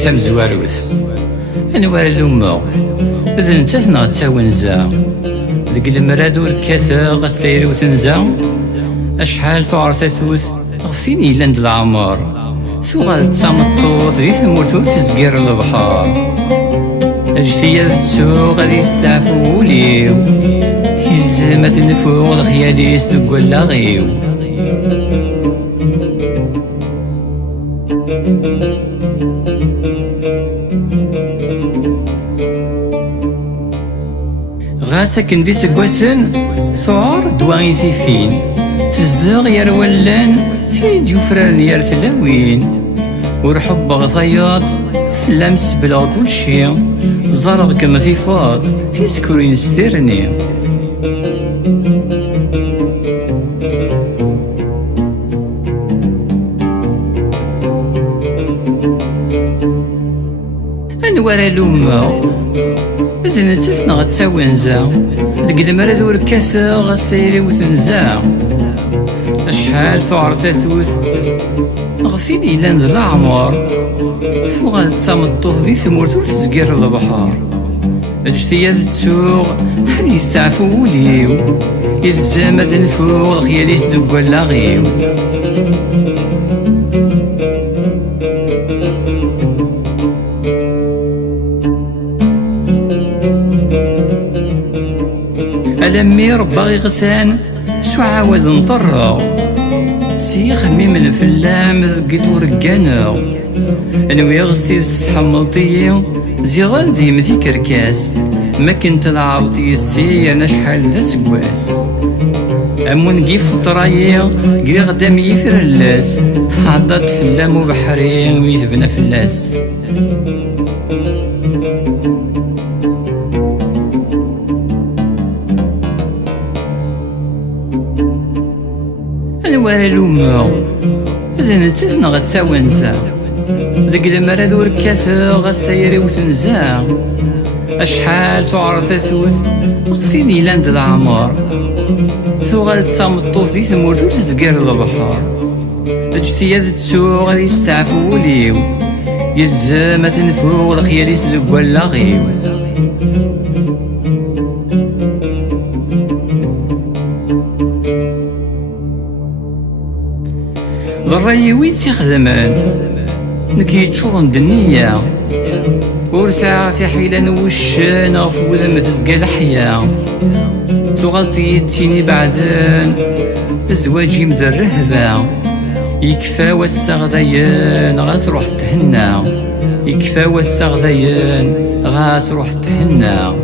سام زواروث أنوار اللومة إذن نتاسنا غتاونزا ديك المراد وركاسا غستيري وتنزا أشحال تعرثاثوث غسين إيلاند العمر سوغال تسامطوث دي ثمورتو تزقير البحر أجتيا تسوق غادي يستعفو وليو يلزم تنفوق الخياليس تقول لاغيو غاسك ندي سكواسن صور دواني زيفين تزدغ يا ولان تيد يفران يا تلاوين ورحب غصياط فلامس بلا كل شي زرق كما في فاض تيسكرين ستيرني أنوار لوما إذن نتسنا غتاونزا ديك المراد وركاسا غسيري وتنزا أشحال تعرثاثوث غسين إيلان ذا العمر فوغال تسامطوث دي ثمورتو تزقير البحر أجتيا تسوغ هادي يستعفو وليو يلزم تنفوغ الخياليس دقال لاغيو ألمي ربا غسان سو عاود نطرى سيخ ميم الفلام ذقيت ورقانا انوي غستي تتحملطي زيغال ديم ذي كركاس ما كنت العاوطي السير نشحال ذا سكواس امون قيف الطرايا قري غدام يفر اللاس صعدت فلام وبحري ويزبنا فلاس أنوار لوما إذن نتسنا غتاونزا ديك المراد وركاسا غسيري وتنزا أشحال تعرثاثوث غسين إيلاند العمر ثوغال تسامطوث دي ثمورتو تزقير البحر أجتيا تسوغ غادي يستعفو وليو يلزم تنفوغ الخياليس دقال لاغيو ضري وين تيخدمان نكي تشورن دنيا ورسا ساحيلا نوشان غفوذا ما تزقى الحياة تغلطي تيني بعدين الزواج يمد الرهبة يكفى والسغذيان غاس روح تهنا يكفى والسغذيان غاس روح تهنا